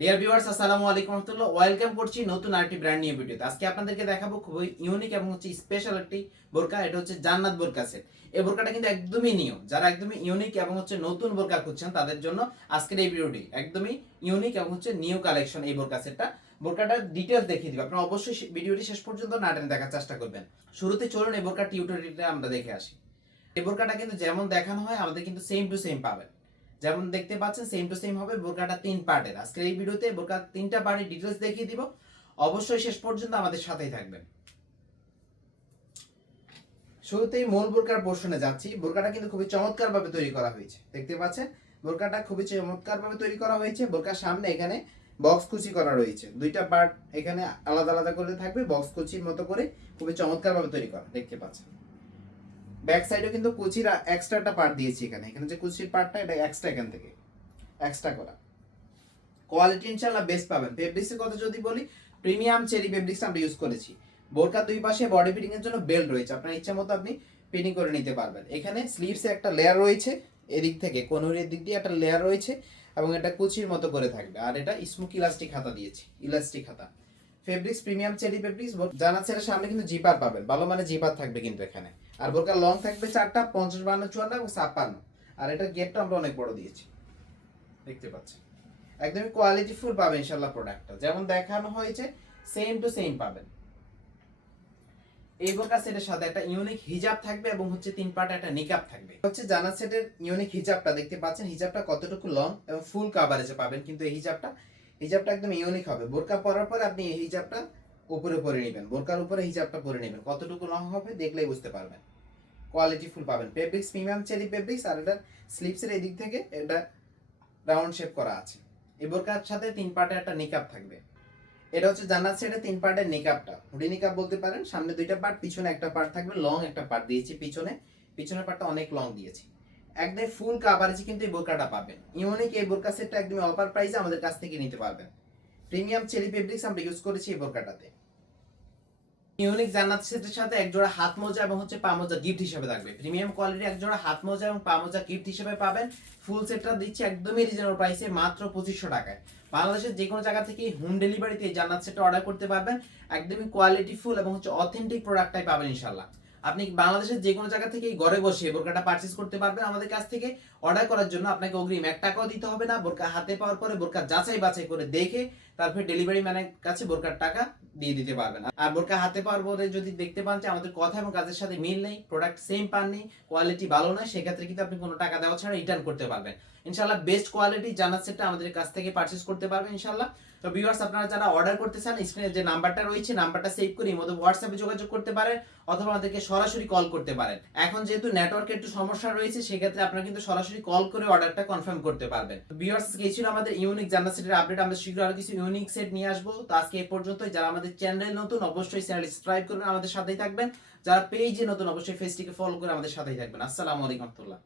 Dear viewers আসসালামু আলাইকুম রহমতুল্লাহ। Welcome করছি নতুন আরেকটি ব্র্যান্ড নিউ ভিডিওতে আজকে আপনাদেরকে দেখাবো খুবই ইউনিক এবং হচ্ছে স্পেশাল একটি বোরকা। এটা হচ্ছে জান্নাত বোরকা সেট এই বোরকাটা কিন্তু একদমই নিউ যারা একদমই ইউনিক এবং হচ্ছে নতুন বোরকা খুঁজছেন, তাদের জন্য আজকের এই ভিডিওটি একদমই ইউনিক এবং হচ্ছে নিউ কালেকশন এই বোরকা সেটটা বোরকাটার ডিটেলস দেখিয়ে দিব। আপনারা অবশ্যই ভিডিওটি শেষ পর্যন্ত না টেনে দেখার চেষ্টা করবেন। শুরুতে চলুন এই বোরকার টিউটোরিয়ালটা আমরা দেখে আসি। এই বোরকাটা কিন্তু যেমন দেখানো হয়, আমাদের কিন্তু সেম টু সেম পাবেন। যেমন দেখতে পাচ্ছেন সেম টু সেম হবে বোরকাটা তিন পার্টের। আজকের এই ভিডিওতে বোরকা তিনটা পার্টের ডিটেলস দেখিয়ে দিব। অবশ্যই শেষ পর্যন্ত আমাদের সাথেই থাকবেন। শুরুতেই মূল বোরকার পোর্শনে যাচ্ছি। বোরকাটা কিন্তু খুবই চমৎকার ভাবে তৈরি করা হয়েছে। দেখতে পাচ্ছেন, বোরকাটা খুবই চমৎকার ভাবে তৈরি করা হয়েছে। বোরকার সামনে এখানে বক্স কুচি করা রয়েছে। দুইটা পার্ট এখানে আলাদা আলাদা করে থাকবে। বক্স কুচির মতো করে খুবই চমৎকার ভাবে তৈরি করা। দেখতে পাচ্ছেন। ব্যাক সাইডেও কিন্তু কুচির এক্সট্রা একটা পার্ট দিয়েছি এখানে। এখানে যে কুচির পার্টটা এটা এক্সট্রা এখান থেকে। এক্সট্রা করা। কোয়ালিটি ইনশাআল্লাহ বেস্ট পাবেন। ফেব্রিক্সের কথা যদি বলি প্রিমিয়াম চেরি ফেব্রিক্স আমরা ইউজ করেছি। বোরকার দুই পাশে বডি ফিটিং এর জন্য বেল্ট রয়েছে। আপনার ইচ্ছা মতো আপনি ফিটিং করে নিতে পারবেন। এখানে স্লিভসে একটা লেয়ার রয়েছে এদিক থেকে। কোনুরের দিক দিয়ে একটা লেয়ার রয়েছে এবং এটা কুচির মতো করে থাকবে। আর এটা স্মুক ইলাস্টিক হাতা দিয়েছি। ইলাস্টিক হাতা। ফেব্রিক্স প্রিমিয়াম চেরি ফেব্রিক্স জানা ছেড়ে সামনে কিন্তু জিপার পাবেন। ভালো মানে জিপার থাকবে কিন্তু এখানে। আর বোরকা লং থাকবে চারটা, পঞ্চাশ বান্ন, চুয়ান্ন এবং ছাপ্পান্ন। আর এটা গেটটা আমরা অনেক বড় দিয়েছি। দেখতে পাচ্ছি একদমই কোয়ালিটি ফুল পাবেন ইনশাল্লাহ প্রোডাক্টটা যেমন দেখানো হয়েছে সেম টু সেম পাবেন। এই বোরকা সেটের সাথে একটা ইউনিক হিজাব থাকবে এবং হচ্ছে তিন পার্ট একটা নিকাব থাকবে। হচ্ছে জানা সেটের ইউনিক হিজাবটা দেখতে পাচ্ছেন হিজাবটা কতটুকু লং এবং ফুল কাভারেজে পাবেন কিন্তু এই হিজাবটা হিজাবটা একদম ইউনিক হবে। বোরকা পরার পরে আপনি এই হিজাবটা উপরে পরে নেবেন। বোরকার উপরে হিজাবটা পরে নেবেন। কতটুকু লং হবে দেখলেই বুঝতে পারবেন। কোয়ালিটি ফুল পাবেন। ফেব্রিক্স প্রিমিয়াম চেরি ফেব্রিক্স আর এটা স্লিপসের এদিক থেকে এটা রাউন্ড শেপ করা আছে। এই বোরকার সাথে তিন পার্টে একটা নিকাব থাকবে। এটা হচ্ছে জান্নাত সেটে তিন পার্টের নিকাবটা হুডি নিকাব বলতে পারেন, সামনে দুইটা পার্ট পিছনে একটা পার্ট থাকবে লং একটা পার্ট দিয়েছি পিছনে। পিছনের পার্টটা অনেক লং দিয়েছি। একদম ফুল কাভারেজে কিন্তু এই বোরকাটা পাবেন। ইউনিক এই বোরকা সেটটা একদম অফার প্রাইসে আমাদের কাছ থেকে নিতে পারবেন। প্রিমিয়াম চেরি ফেব্রিক্স আমরা ইউজ করেছি এই বোরকাটাতে। ইউনিক জান্নাত সেটের সাথে এক জোড়া হাত মোজা এবং হচ্ছে পা মোজা গিফট হিসেবে থাকবে। প্রিমিয়াম কোয়ালিটির এক জোড়া হাত মোজা এবং পা মোজা গিফট হিসেবে পাবেন। ফুল সেটটা দিচ্ছে একদমই রিজনেবল প্রাইসে মাত্র পঁচিশশো টাকায়। বাংলাদেশের যে কোনো জায়গা থেকে হোম ডেলিভারিতে জান্নাত সেটটা অর্ডার করতে পারবেন। একদমই কোয়ালিটি ফুল এবং হচ্ছে অথেন্টিক প্রোডাক্টটাই পাবেন ইনশাল্লাহ আপনি বাংলাদেশের যে কোনো জায়গা থেকে ঘরে বসে বোরকাটা পারচেস করতে পারবেন আমাদের কাছ থেকে? অর্ডার করার জন্য আপনাকে অগ্রিম এক টাকাও দিতে হবে না, বোরকা হাতে পাওয়ার পরে বোরকা যাচাই বাছাই করে দেখে তারপরে ডেলিভারি ম্যানের কাছে বোরকার টাকা দিয়ে দিতে পারবেন। আর বোরকা হাতে পাওয়ার পরে যদি দেখতে পান যে আমাদের কথা এবং কাজের সাথে মিল নেই প্রোডাক্ট সেম পাননি কোয়ালিটি ভালো নয়, সেক্ষেত্রে কিন্তু আপনি কোনো টাকা দেওয়া ছাড়া রিটার্ন করতে পারবেন। ইনশাল্লাহ বেস্ট কোয়ালিটি জানার সেটটা আমাদের কাছ থেকে পারচেজ করতে পারবেন ইনশাল্লাহ তো ভিউয়ার্স আপনারা যারা অর্ডার করতে চান স্ক্রিনে যে নাম্বারটা রয়েছে, নাম্বারটা সেভ করে মধ্যে হোয়াটসঅ্যাপে যোগাযোগ করতে পারেন অথবা আমাদেরকে সরাসরি কল করতে পারেন। এখন যেহেতু নেটওয়ার্কে একটু সমস্যা রয়েছে, সেক্ষেত্রে আপনারা কিন্তু সরাসরি কল করে অর্ডারটা কনফার্ম করতে পারবেন। ভিউয়ার্স এই ছিল আমাদের ইউনিক জান্নাত সেটের আপডেট আমরা শীঘ্র আরও কিছু ইউনিক সেট নিয়ে আসব। তো আজকে এই পর্যন্ত যারা আমাদের চ্যানেল নতুন, অবশ্যই চ্যানেল সাবস্ক্রাইব করবেন আমাদের সাথেই থাকবেন। যারা পেজে নতুন, অবশ্যই ফেসটিকে ফলো করে আমাদের সাথেই থাকবেন। আসসালামু আলাইকুম রহমতুল্লাহ।